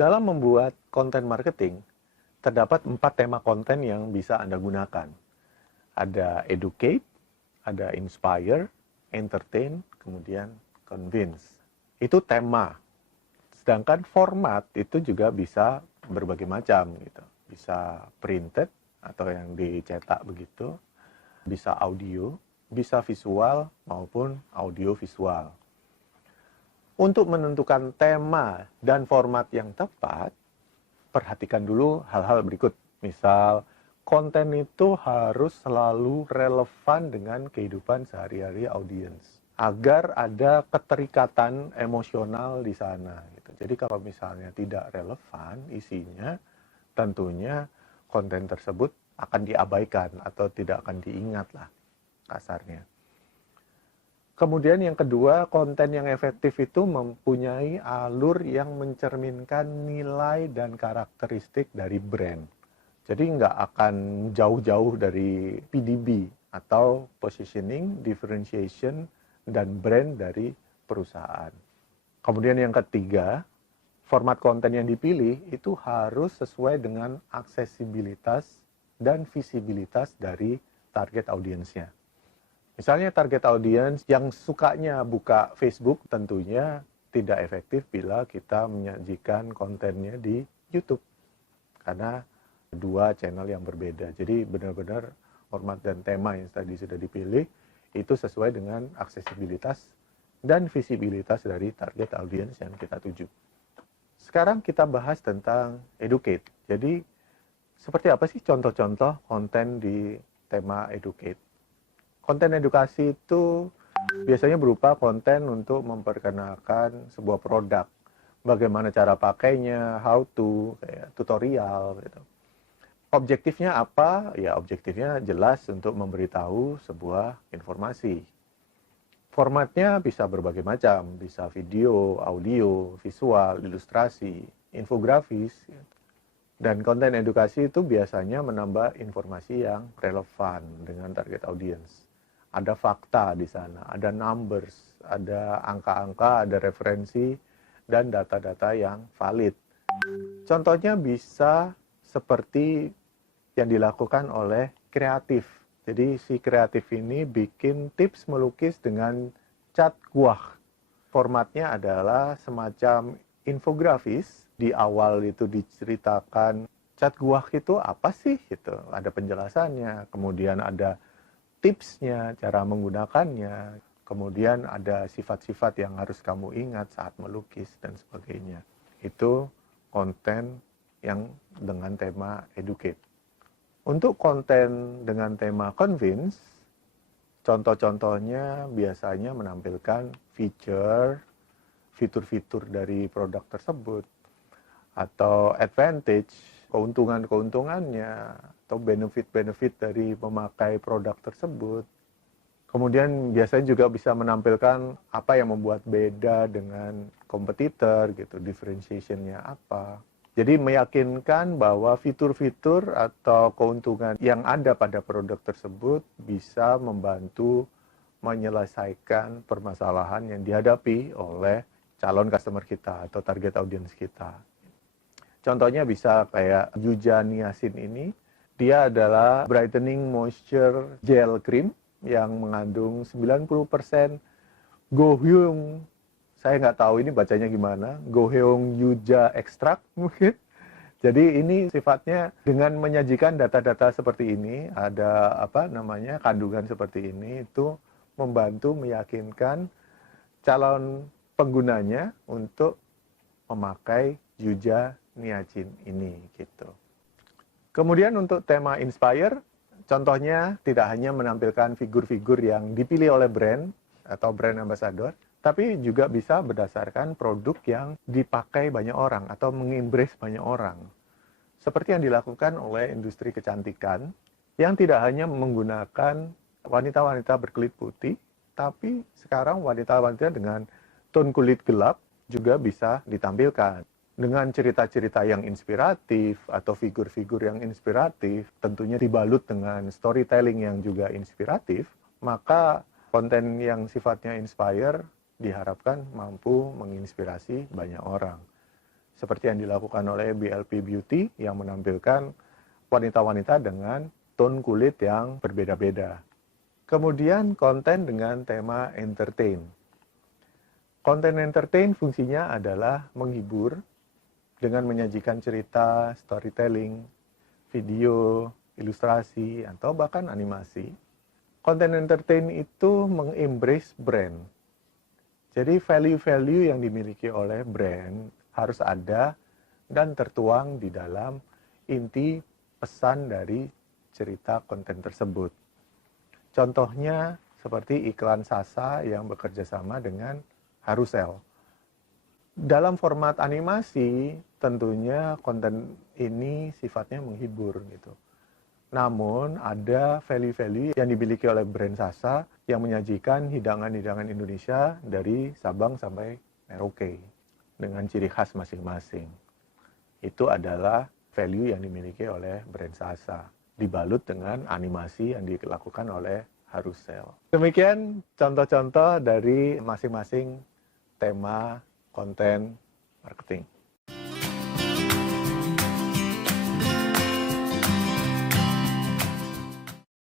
Dalam membuat konten marketing, terdapat 4 tema konten yang bisa Anda gunakan. Ada educate, ada inspire, entertain, kemudian convince. Itu tema. Sedangkan format itu juga bisa berbagai macam gitu. Bisa printed atau yang dicetak begitu, bisa audio, bisa visual maupun audio visual. Untuk menentukan tema dan format yang tepat, perhatikan dulu hal-hal berikut. Misal, konten itu harus selalu relevan dengan kehidupan sehari-hari audiens, agar ada keterikatan emosional di sana. Gitu. Jadi kalau misalnya tidak relevan isinya, tentunya konten tersebut akan diabaikan atau tidak akan diingat lah kasarnya. Kemudian yang kedua, konten yang efektif itu mempunyai alur yang mencerminkan nilai dan karakteristik dari brand. Jadi nggak akan jauh-jauh dari PDB atau positioning, differentiation, dan brand dari perusahaan. Kemudian yang ketiga, format konten yang dipilih itu harus sesuai dengan aksesibilitas dan visibilitas dari target audiensnya. Misalnya target audiens yang sukanya buka Facebook tentunya tidak efektif bila kita menyajikan kontennya di YouTube. Karena dua channel yang berbeda. Jadi benar-benar format dan tema yang tadi sudah dipilih itu sesuai dengan aksesibilitas dan visibilitas dari target audiens yang kita tuju. Sekarang kita bahas tentang educate. Jadi seperti apa sih contoh-contoh konten di tema educate? Konten edukasi itu biasanya berupa konten untuk memperkenalkan sebuah produk. Bagaimana cara pakainya, how to, kayak tutorial. Gitu. Objektifnya apa? Ya objektifnya jelas untuk memberitahu sebuah informasi. Formatnya bisa berbagai macam, bisa video, audio, visual, ilustrasi, infografis. Dan konten edukasi itu biasanya menambah informasi yang relevan dengan target audiens. Ada fakta di sana, ada numbers, ada angka-angka, ada referensi, dan data-data yang valid. Contohnya bisa seperti yang dilakukan oleh kreatif. Jadi si kreatif ini bikin tips melukis dengan cat guah. Formatnya adalah semacam infografis. Di awal itu diceritakan cat guah itu apa sih? Gitu. Ada penjelasannya, kemudian ada tipsnya, cara menggunakannya, kemudian ada sifat-sifat yang harus kamu ingat saat melukis dan sebagainya. Itu konten yang dengan tema educate. Untuk konten dengan tema convince, contoh-contohnya biasanya menampilkan fitur-fitur dari produk tersebut, atau advantage, keuntungan-keuntungannya, atau benefit-benefit dari memakai produk tersebut. Kemudian biasanya juga bisa menampilkan apa yang membuat beda dengan kompetitor, gitu, differentiation-nya apa. Jadi meyakinkan bahwa fitur-fitur atau keuntungan yang ada pada produk tersebut bisa membantu menyelesaikan permasalahan yang dihadapi oleh calon customer kita atau target audience kita. Contohnya bisa kayak Yuja Niacin ini, dia adalah brightening moisture gel cream yang mengandung 90% Gohyung, saya nggak tahu ini bacanya gimana, Gohyung Yuja extract mungkin. Jadi ini sifatnya dengan menyajikan data-data seperti ini, ada kandungan seperti ini, itu membantu meyakinkan calon penggunanya untuk memakai Yuja Niacin ini gitu. Kemudian untuk tema inspire, contohnya tidak hanya menampilkan figur-figur yang dipilih oleh brand atau brand ambassador, tapi juga bisa berdasarkan produk yang dipakai banyak orang atau mengimpress banyak orang. Seperti yang dilakukan oleh industri kecantikan yang tidak hanya menggunakan wanita-wanita berkulit putih, tapi sekarang wanita-wanita dengan tone kulit gelap juga bisa ditampilkan. Dengan cerita-cerita yang inspiratif atau figur-figur yang inspiratif, tentunya dibalut dengan storytelling yang juga inspiratif, maka konten yang sifatnya inspire diharapkan mampu menginspirasi banyak orang. seperti yang dilakukan oleh BLP Beauty yang menampilkan wanita-wanita dengan tone kulit yang berbeda-beda. Kemudian konten dengan tema entertain. Konten entertain fungsinya adalah menghibur dengan menyajikan cerita, storytelling, video, ilustrasi, atau bahkan animasi. Konten entertain itu mengembrace brand. Jadi value-value yang dimiliki oleh brand harus ada dan tertuang di dalam inti pesan dari cerita konten tersebut. Contohnya seperti iklan Sasa yang bekerja sama dengan Harusel. Dalam format animasi, tentunya konten ini sifatnya menghibur gitu. Namun ada value-value yang dimiliki oleh brand Sasa yang menyajikan hidangan-hidangan Indonesia dari Sabang sampai Merauke dengan ciri khas masing-masing. Itu adalah value yang dimiliki oleh brand Sasa, dibalut dengan animasi yang dilakukan oleh Harusel. Demikian contoh-contoh dari masing-masing tema konten marketing.